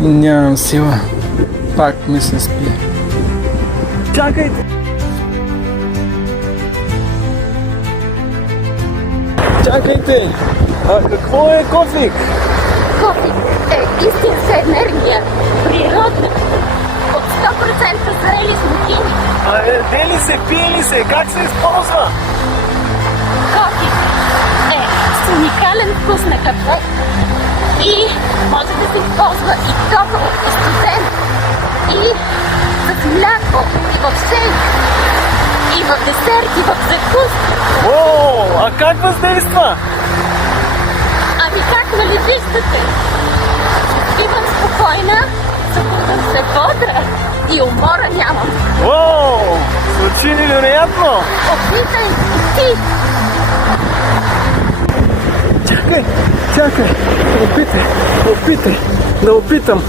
Нямам сила. Пак ми се спи. Чакайте! Чакайте! А какво е кофик? Кофе е истинска енергия, природна, от 100% зрели смокини. Де ли се, пие ли се? Как се използва? Кофе е с уникален вкус на кафе и може да се използва и топъл, и студен, и с мляко, и в шейк, и в десерт, и в закуски. О, а как въздейства? Ами как, нали виждате? Спивам спокойна, събудам се бодра и умора нямам. О, звучи невероятно! Опитай и ти! Чакай, чакай, опитай, да опитам.